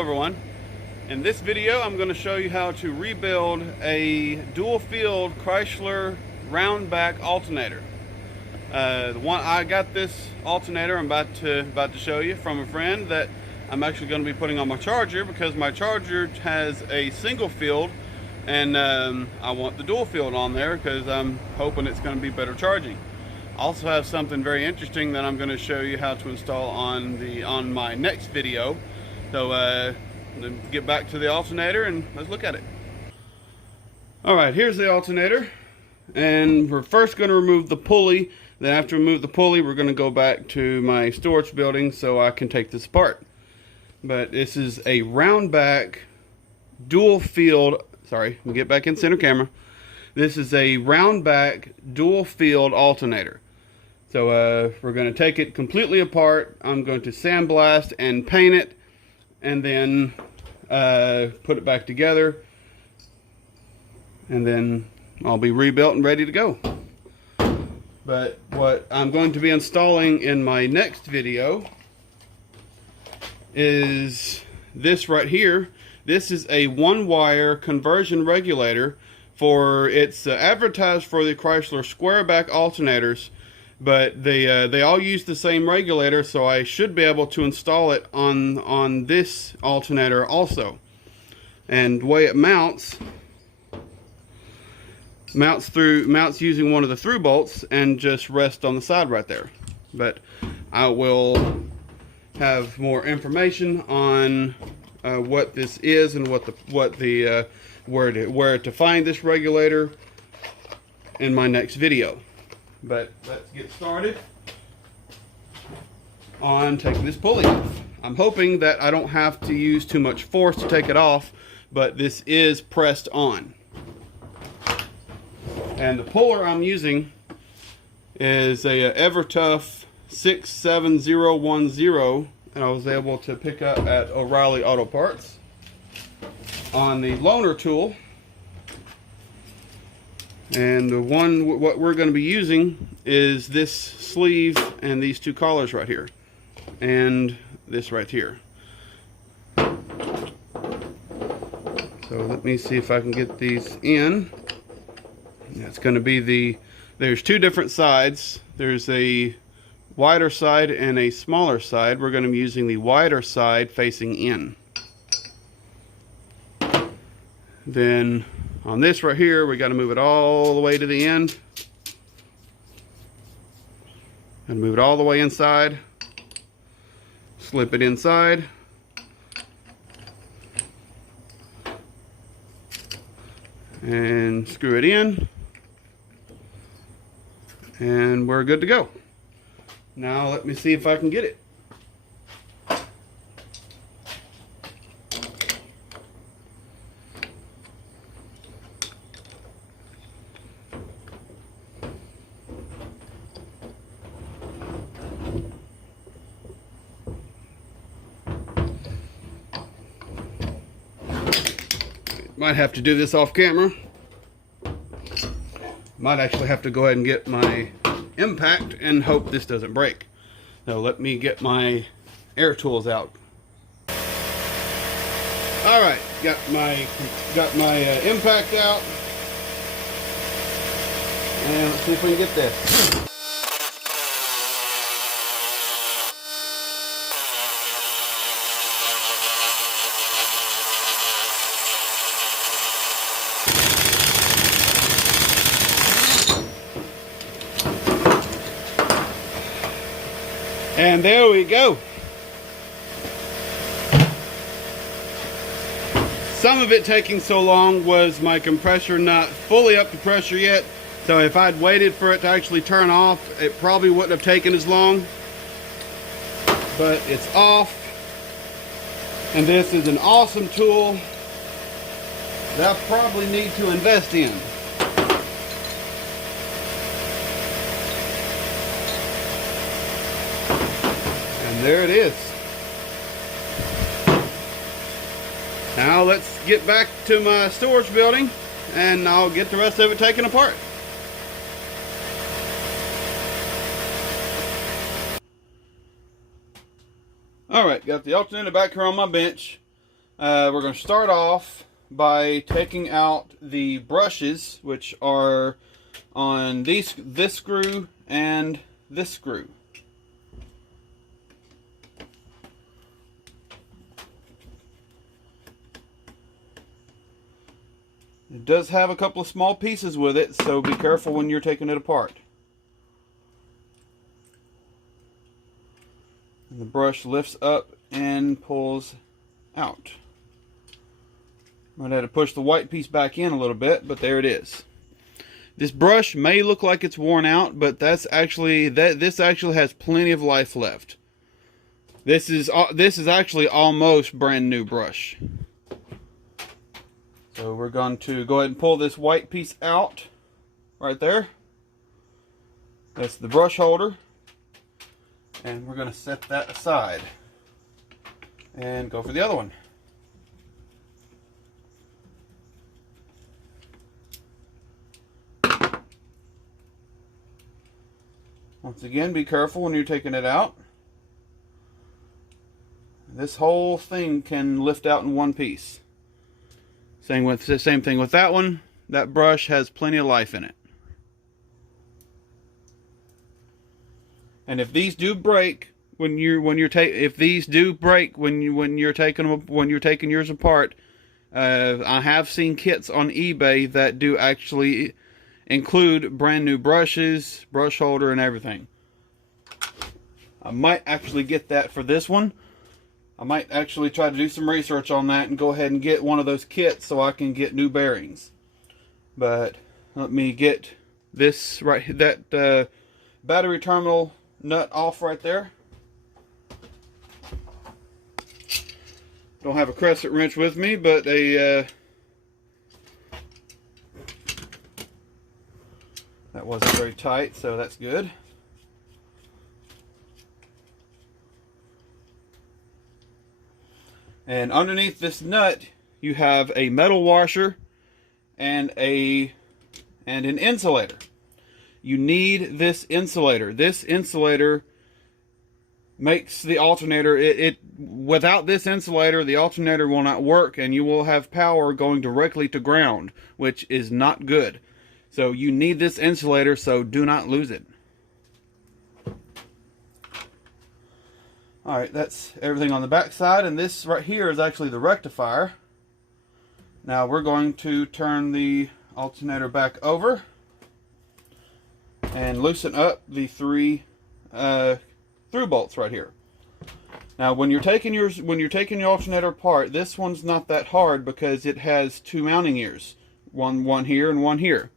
everyone. In this video I'm going to show you how to rebuild a dual field Chrysler round back alternator. I got this alternator I'm about to show you from a friend that I'm actually going to be putting on my charger, because my charger has a single field and I want the dual field on there because I'm hoping it's going to be better charging. I also have something very interesting that I'm going to show you how to install on my next video. So let's get back to the alternator and let's look at it. Alright, here's the alternator, and we're first going to remove the pulley. Then after we remove the pulley, we're going to go back to my storage building so I can take this apart. But this is a round back dual field, sorry, let me get back in center camera. This is a round back dual field alternator. So we're going to take it completely apart. I'm going to sandblast and paint it, and then put it back together, and then I'll be rebuilt and ready to go. But what I'm going to be installing in my next video is this right here. This is a one-wire conversion regulator. It's advertised for the Chrysler square back alternators, but they all use the same regulator, so I should be able to install it on this alternator also. And the way it mounts using one of the through bolts and just rest on the side right there. But I will have more information on what this is and where to find this regulator in my next video. But let's get started on taking this pulley off. I'm hoping that I don't have to use too much force to take it off, but this is pressed on. And the puller I'm using is a Evertough 67010, and I was able to pick up at O'Reilly Auto Parts on the loaner tool. And what we're going to be using is this sleeve and these two collars right here, and this right here. So let me see if I can get these in. It's going to be there's two different sides. There's a wider side and a smaller side. We're going to be using the wider side facing in. Then on this right here, we got to move it all the way to the end and move it all the way inside. Slip it inside, and screw it in, and we're good to go. Now let me see if I can get it. Might have to do this off camera. Might actually have to go ahead and get my impact and hope this doesn't break. So let me get my air tools out. All right, got my impact out, and let's see if we can get this. And there we go. Some of it taking so long was my compressor not fully up to pressure yet. So if I'd waited for it to actually turn off, it probably wouldn't have taken as long. But it's off. And this is an awesome tool that I probably need to invest in. And there it is. Now let's get back to my storage building and I'll get the rest of it taken apart. Alright, got the alternator back here on my bench. We're going to start off by taking out the brushes, which are on this screw and this screw. It does have a couple of small pieces with it, so be careful when you're taking it apart. And the brush lifts up and pulls out. I'm going to have to push the white piece back in a little bit, but there it is. This brush may look like it's worn out, but this actually has plenty of life left. This is actually almost brand new brush. So we're going to go ahead and pull this white piece out right there. That's the brush holder. And we're going to set that aside and go for the other one. Once again, be careful when you're taking it out. This whole thing can lift out in one piece. Same thing with that one. That brush has plenty of life in it. And if these do break when you're taking yours apart, I have seen kits on eBay that do actually include brand new brushes, brush holder, and everything. I might actually get that for this one. I might actually try to do some research on that and go ahead and get one of those kits so I can get new bearings. But let me get this that battery terminal nut off right there. Don't have a crescent wrench with me, but that wasn't very tight, so that's good. And underneath this nut, you have a metal washer and an insulator. You need this insulator. This insulator makes the alternator. Without this insulator, the alternator will not work, and you will have power going directly to ground, which is not good. So you need this insulator, so do not lose it. Alright, that's everything on the back side, and this right here is actually the rectifier. Now we're going to turn the alternator back over and loosen up the three through bolts right here. Now when you're taking your alternator apart, this one's not that hard because it has two mounting ears, one here and one here.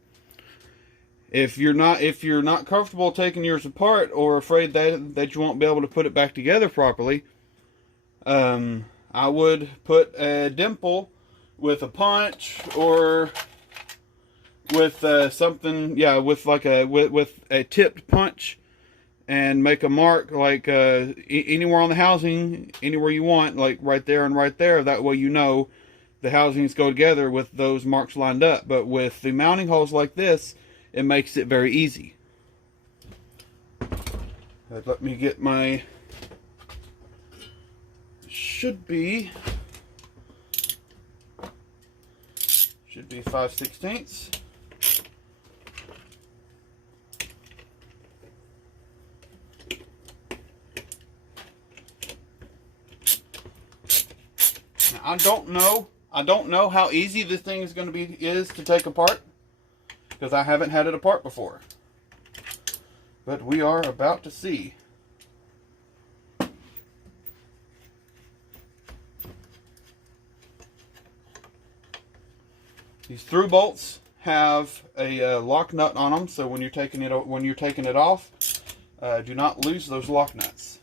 If you're not comfortable taking yours apart or afraid that you won't be able to put it back together properly, I would put a dimple with a punch or with something, yeah, with a tipped punch, and make a mark like anywhere on the housing, anywhere you want, like right there and right there. That way you know the housings go together with those marks lined up. But with the mounting holes like this, it makes it very easy. Let me get my, should be 5/16. Now, I don't know how easy this thing is to take apart, because I haven't had it apart before. But we are about to see. These through bolts have a lock nut on them, so when you're taking it off, do not lose those lock nuts.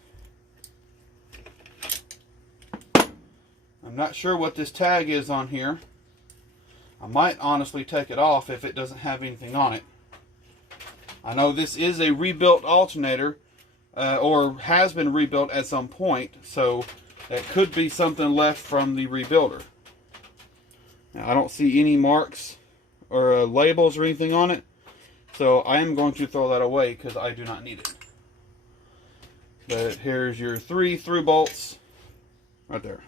I'm not sure what this tag is on here. I might honestly take it off if it doesn't have anything on it. I know this is a rebuilt alternator, or has been rebuilt at some point, so that could be something left from the rebuilder. Now, I don't see any marks or labels or anything on it, so I am going to throw that away because I do not need it. But here's your 3 through bolts right there.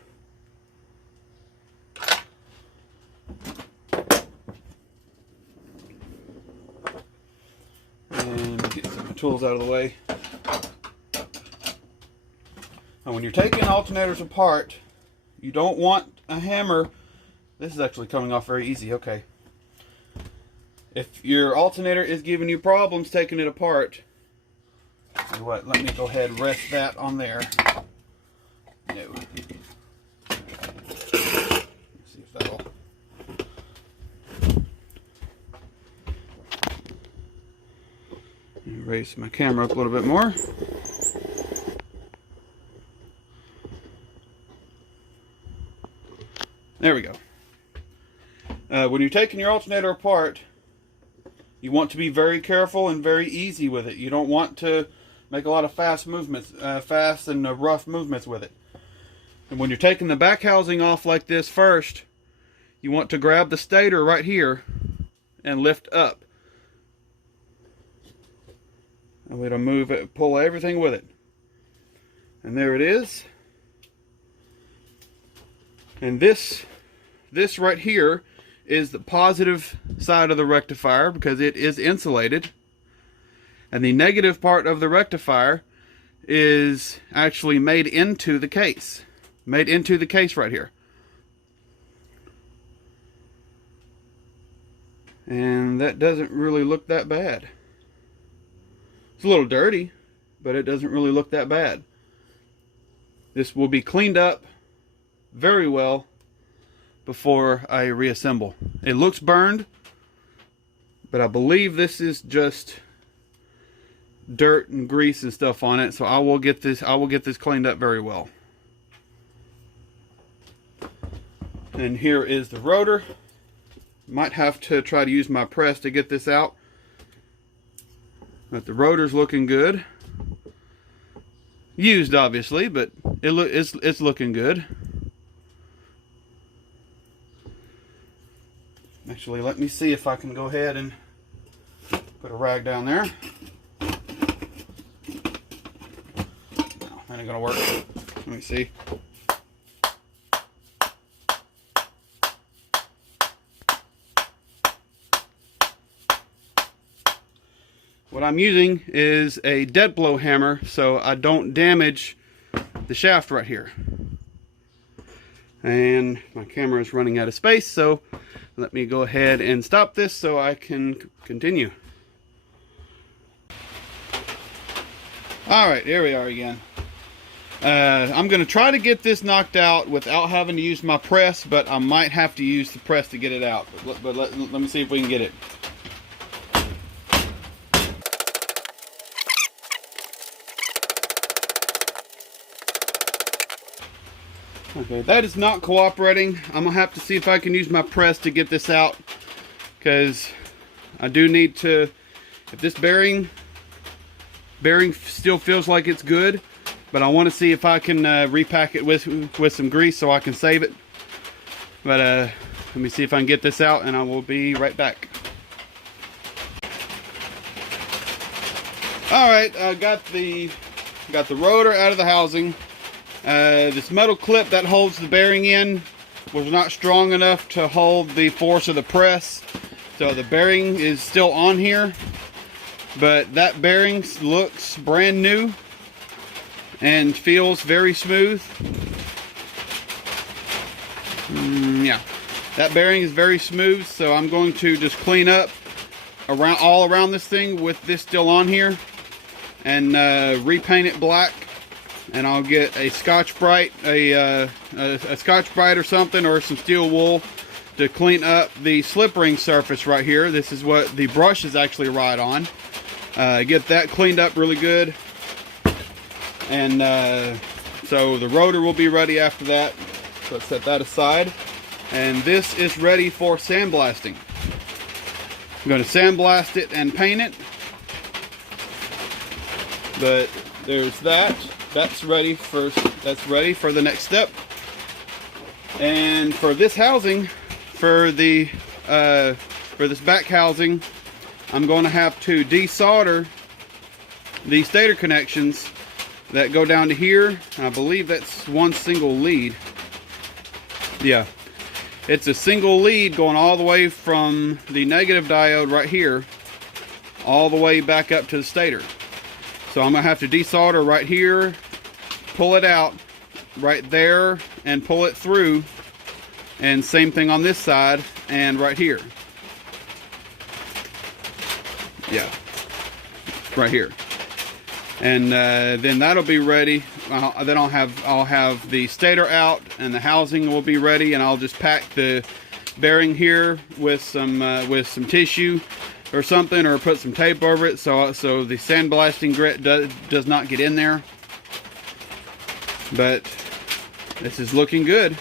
tools out of the way. Now when you're taking alternators apart, you don't want a hammer. This is actually coming off very easy, okay. If your alternator is giving you problems taking it apart, you know what, let me go ahead and rest that on there. No. Let's see if that'll... Raise my camera up a little bit more. There we go. When you're taking your alternator apart, you want to be very careful and very easy with it. You don't want to make a lot of fast movements, fast and rough movements with it. And when you're taking the back housing off like this first, you want to grab the stator right here and lift up. And we're going to move it, pull everything with it. And there it is. And this right here is the positive side of the rectifier because it is insulated. And the negative part of the rectifier is actually made into the case. Made into the case right here. And that doesn't really look that bad. It's a little dirty, but it doesn't really look that bad. This will be cleaned up very well before I reassemble. It looks burned, but I believe this is just dirt and grease and stuff on it, so I will get this cleaned up very well. And here is the rotor. Might have to try to use my press to get this out, but the rotor's looking good. Used obviously, but it's looking good. Actually, let me see if I can go ahead and put a rag down there. No, that ain't gonna work. Let me see. What I'm using is a dead blow hammer so I don't damage the shaft right here. And my camera is running out of space, so let me go ahead and stop this so I can continue. Alright, here we are again. I'm going to try to get this knocked out without having to use my press, but I might have to use the press to get it out. But let me see if we can get it. Okay, that is not cooperating. I'm gonna have to see if I can use my press to get this out, because I do need to, if this bearing still feels like it's good, but I want to see if I can repack it with some grease so I can save it. But let me see if I can get this out, and I will be right back. Alright, I got the rotor out of the housing. This metal clip that holds the bearing in was not strong enough to hold the force of the press, so the bearing is still on here, but that bearing looks brand new and feels very smooth. Yeah, that bearing is very smooth, so I'm going to just clean up all around this thing with this still on here and repaint it black. And I'll get a Scotch-Brite, a Scotch-Brite or something, or some steel wool to clean up the slip ring surface right here. This is what the brush is actually right on. Get that cleaned up really good. And so the rotor will be ready after that. So let's set that aside. And this is ready for sandblasting. I'm going to sandblast it and paint it. But there's that. That's ready for the next step. And for this housing, for this back housing, I'm going to have to desolder the stator connections that go down to here. I believe that's one single lead. Yeah, it's a single lead going all the way from the negative diode right here all the way back up to the stator. So I'm gonna have to desolder right here, pull it out right there, and pull it through, and same thing on this side and right here. Yeah, right here. And then that'll be ready. Then I'll have the stator out, and the housing will be ready, and I'll just pack the bearing here with some tissue or something, or put some tape over it so the sandblasting grit does not get in there. But this is looking good.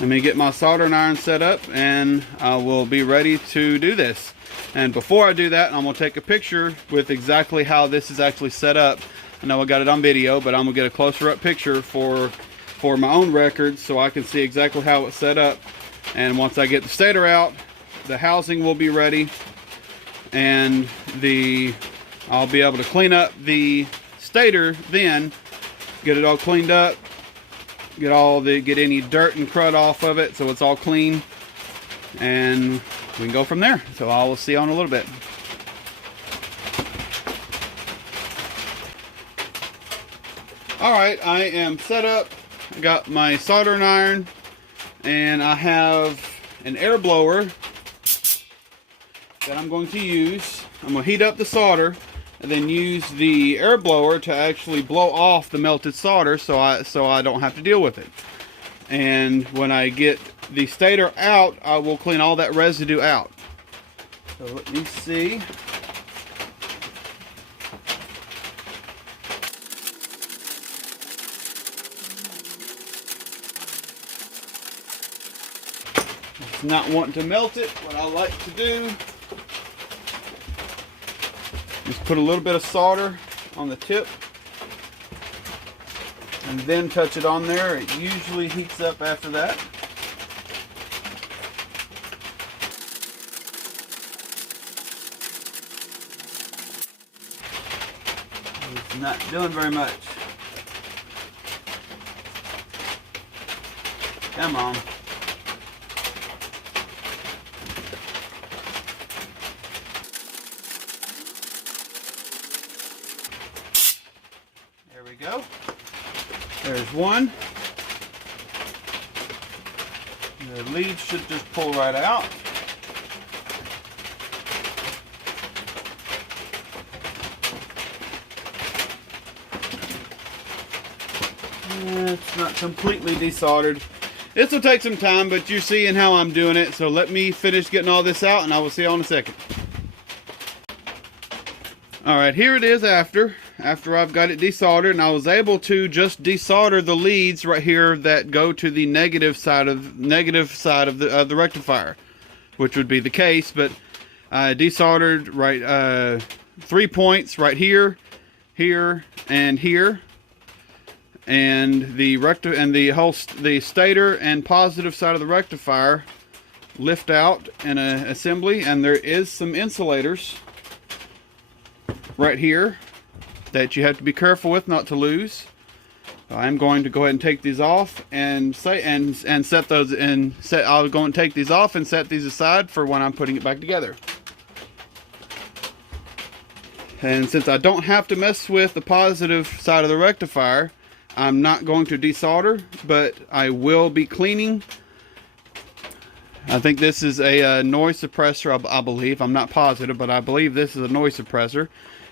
Let me get my soldering iron set up, and I will be ready to do this. And before I do that, I'm going to take a picture with exactly how this is actually set up. I know I got it on video, but I'm going to get a closer up picture for my own records so I can see exactly how it's set up. And once I get the stator out, the housing will be ready, and I'll be able to clean up the stator, then get it all cleaned up, get any dirt and crud off of it so it's all clean, and we can go from there. So I will see you in a little bit. Alright, I am set up. I got my soldering iron, and I have an air blower that I'm going to use. I'm going to heat up the solder and then use the air blower to actually blow off the melted solder so I don't have to deal with it. And when I get the stator out, I will clean all that residue out. So let me see. It's not wanting to melt it. What I like to do is put a little bit of solder on the tip and then touch it on there. It usually heats up after that. It's not doing very much. Come on. There we go. There's one. The lead should just pull right out. It's not completely desoldered. This will take some time, but you're seeing how I'm doing it. So let me finish getting all this out, and I will see you in a second. Alright, here it is after I've got it desoldered, and I was able to just desolder the leads right here that go to the negative side of the rectifier, which would be the case. But I desoldered right 3 points right here, here, and here, and the stator and positive side of the rectifier lift out in an assembly, and there is some insulators right here that you have to be careful with not to lose. I'm going to go ahead and take these off and set those and set. I'll go and take these off and set these aside for when I'm putting it back together. And since I don't have to mess with the positive side of the rectifier, I'm not going to desolder, but I will be cleaning. I think this is a noise suppressor, I believe. I'm not positive, but I believe this is a noise suppressor.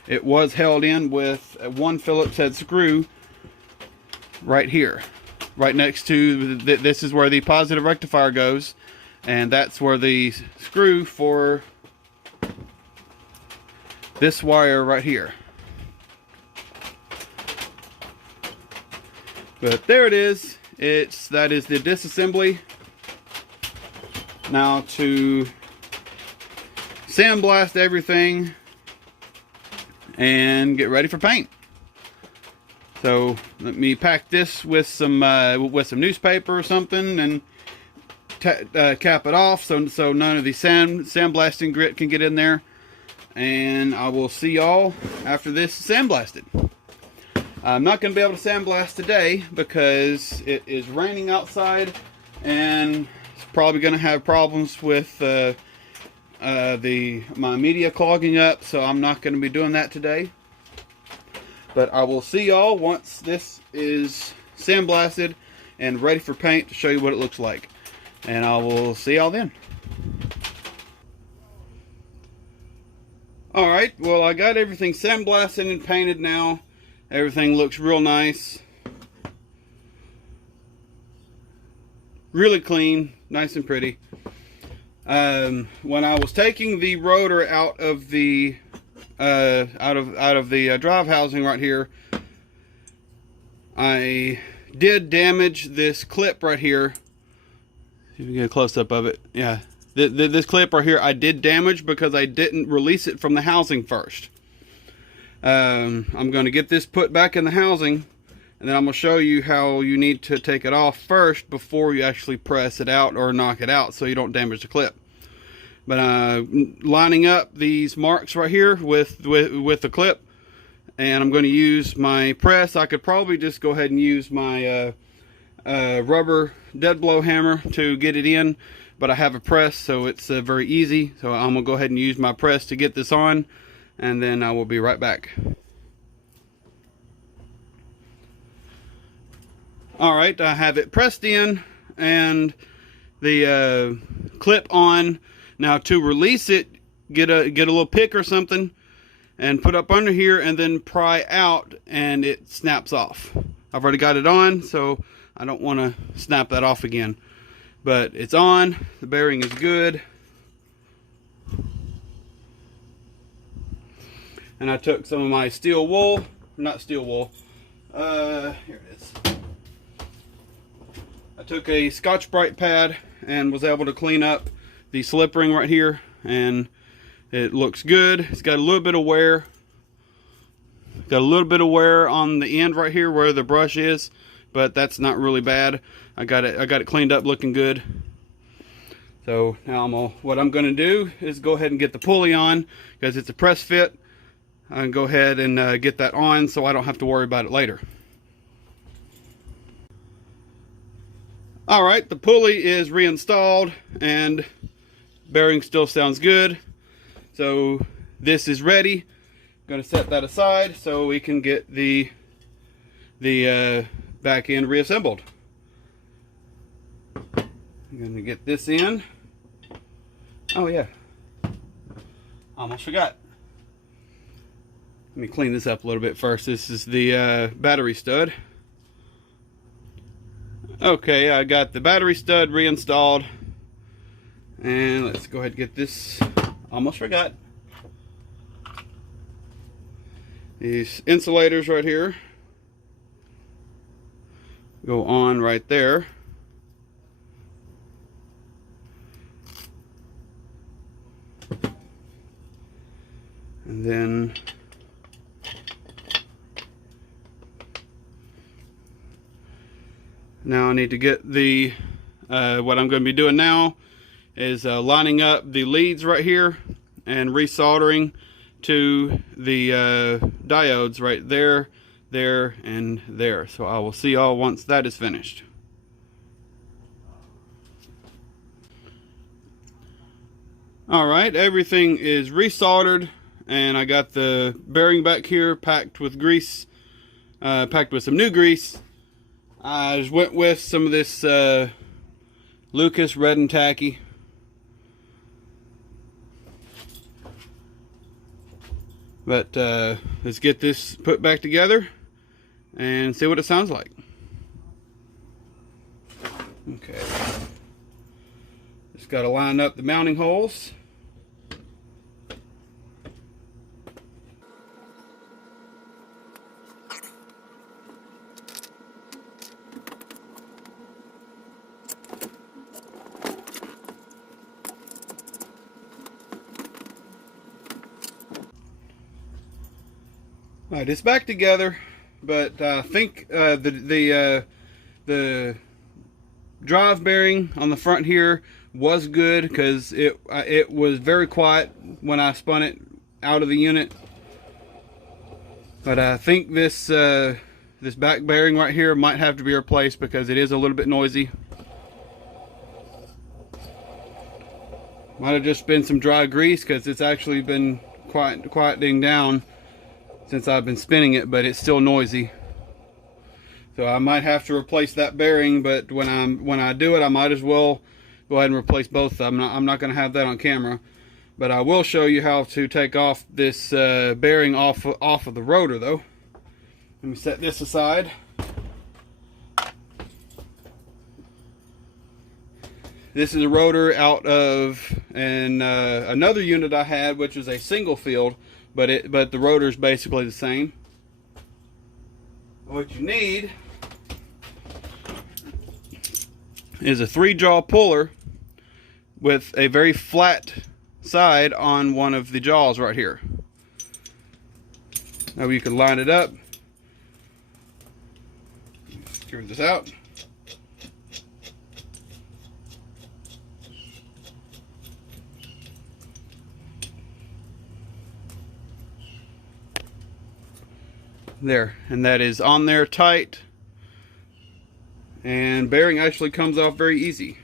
It was held in with one Phillips head screw right here, right next to this is where the positive rectifier goes, and that's where the screw for this wire right here. But there it is. That is the disassembly. Now to sandblast everything and get ready for paint. So let me pack this with some newspaper or something and cap it off so none of the sandblasting grit can get in there. And I will see y'all after this is sandblasted. I'm not going to be able to sandblast today because it is raining outside, and it's probably going to have problems with my media clogging up, so I'm not going to be doing that today. But I will see y'all once this is sandblasted and ready for paint to show you what it looks like. And I will see y'all then. Alright, well, I got everything sandblasted and painted now. Everything looks real nice. Really clean, nice and pretty. When I was taking the rotor out of the drive housing right here, I did damage this clip right here. See if we can get a close-up of it. Yeah, this clip right here I did damage because I didn't release it from the housing first. I'm going to get this put back in the housing, and then I'm going to show you how you need to take it off first before you actually press it out or knock it out so you don't damage the clip. But lining up these marks right here with the clip, and I'm going to use my press. I could probably just go ahead and use my rubber dead blow hammer to get it in, but I have a press, so it's very easy. So I'm going to go ahead and use my press to get this on, and then I will be right back. Alright, I have it pressed in and the clip on. Now to release it, get a little pick or something and put up under here and then pry out, and it snaps off. I've already got it on, so I don't want to snap that off again. But it's on, the bearing is good. And I took some of my steel wool, not steel wool, here it is. I took a Scotch-Brite pad and was able to clean up the slip ring right here, and it looks good. It's got a little bit of wear. Got a little bit of wear on the end right here where the brush is, but that's not really bad. I got it cleaned up, looking good. So now what I'm gonna do is go ahead and get the pulley on, because it's a press fit. I can go ahead and get that on so I don't have to worry about it later. Alright, the pulley is reinstalled and bearing still sounds good. So this is ready. I'm going to set that aside so we can get the back end reassembled. I'm going to get this in. Oh yeah, almost forgot. Let me clean this up a little bit first. This is the battery stud. Okay, I got the battery stud reinstalled, and let's go ahead and get this. Almost forgot. These insulators right here go on right there. And then now I need to get the what I'm going to be doing now is lining up the leads right here and resoldering to the diodes right there, there, and there. So I will see y'all once that is finished. Alright, everything is resoldered, and I got the bearing back here packed with grease, packed with some new grease. I just went with some of this Lucas Red and Tacky. But let's get this put back together and see what it sounds like. Okay. Just got to line up the mounting holes. Alright, it's back together, but I think the drive bearing on the front here was good, because it was very quiet when I spun it out of the unit. But I think this this back bearing right here might have to be replaced because it is a little bit noisy. Might have just been some dry grease because it's actually been quieting down since I've been spinning it, but it's still noisy. So I might have to replace that bearing, but when I do it, I might as well go ahead and replace both of them. I'm not going to have that on camera, but I will show you how to take off this bearing off of the rotor though. Let me set this aside. This is a rotor out of another unit I had, which is a single field, but the rotor is basically the same. What you need is a 3-jaw puller with a very flat side on one of the jaws right here. Now you can line it up. Screw this out. There, and that is on there tight, and bearing actually comes off very easy.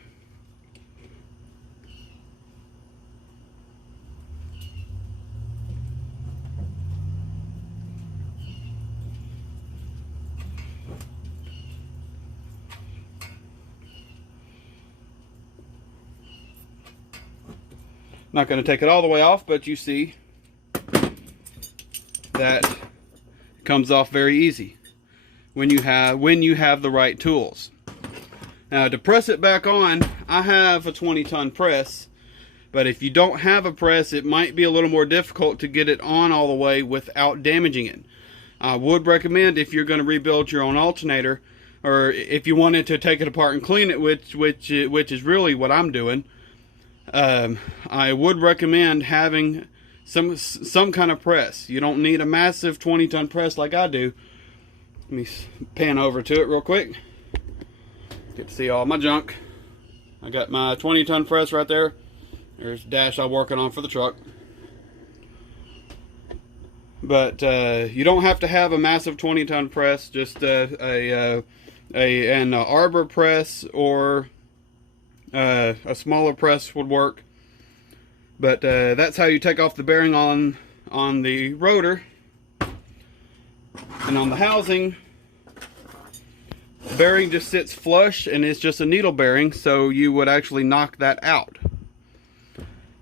Not going to take it all the way off, but you see that comes off very easy when you have the right tools. Now to press it back on, I have a 20-ton press, but if you don't have a press, it might be a little more difficult to get it on all the way without damaging it. I would recommend, if you're going to rebuild your own alternator, or if you wanted to take it apart and clean it, which is really what I'm doing, I would recommend having some kind of press. You don't need a massive 20-ton press like I do. Let me pan over to it real quick. Get to see all my junk. I got my 20-ton press right there. There's the dash I'm working on for the truck. But you don't have to have a massive 20-ton press. Just an arbor press or a smaller press would work. But that's how you take off the bearing on the rotor. And on the housing, the bearing just sits flush and it's just a needle bearing, so you would actually knock that out.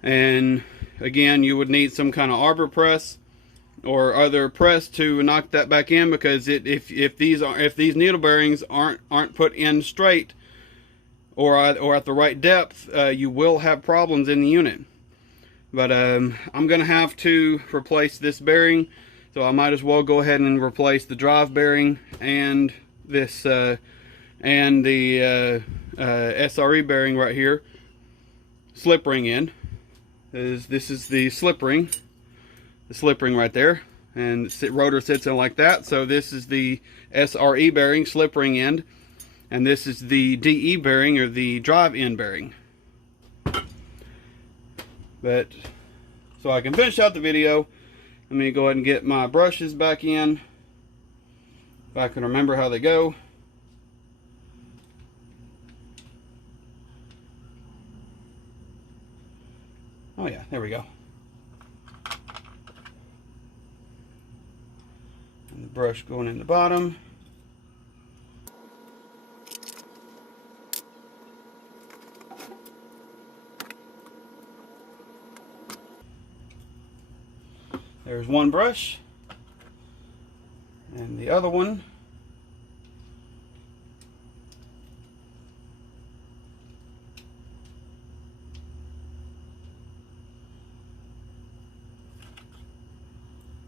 And again, you would need some kind of arbor press or other press to knock that back in, because if these needle bearings aren't put in straight or at the right depth, you will have problems in the unit. But I'm gonna have to replace this bearing, so I might as well go ahead and replace the drive bearing and this and the SRE bearing right here. Slip ring end. This is the slip ring right there, and the rotor sits in like that. So this is the SRE bearing, slip ring end, and this is the DE bearing, or the drive end bearing. But so I can finish out the video, let me go ahead and get my brushes back in, if I can remember how they go. Oh yeah, there we go. And the brush going in the bottom. There's one brush, and the other one.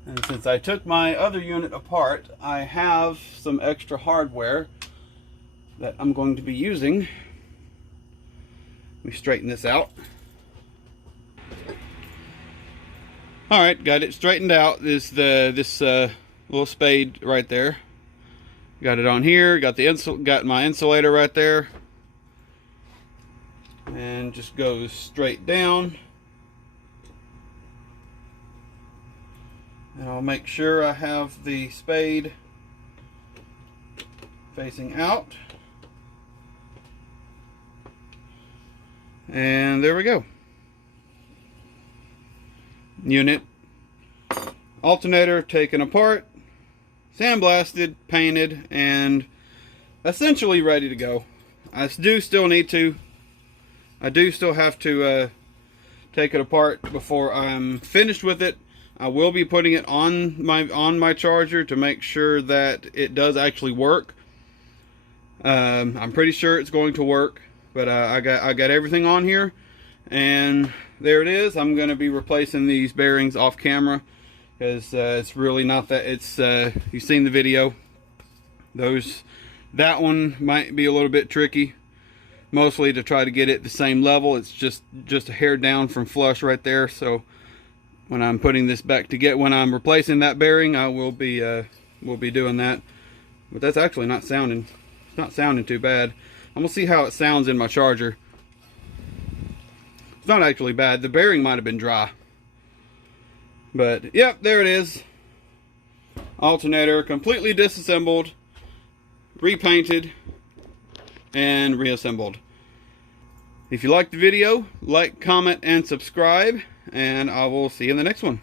And since I took my other unit apart, I have some extra hardware that I'm going to be using. Let me straighten this out. Alright, got it straightened out. This little spade right there. Got it on here. Got my insulator right there. And just goes straight down. And I'll make sure I have the spade facing out. And there we go. unit. Alternator taken apart, sandblasted, painted, and essentially ready to go. I do still have to take it apart before I'm finished with it. I will be putting it on my charger to make sure that it does actually work. I'm pretty sure it's going to work, but I got everything on here, and there it is. I'm going to be replacing these bearings off camera, because it's really not that. It's you've seen the video. That one might be a little bit tricky, mostly to try to get it the same level. It's just a hair down from flush right there. So when I'm putting this back together, when I'm replacing that bearing, I will be doing that. But that's actually not sounding. It's not sounding too bad. I'm gonna see how it sounds in my charger. It's not actually bad. The bearing might have been dry. But yep, there it is. Alternator completely disassembled, repainted, and reassembled. If you liked the video, like, comment, and subscribe, and I will see you in the next one.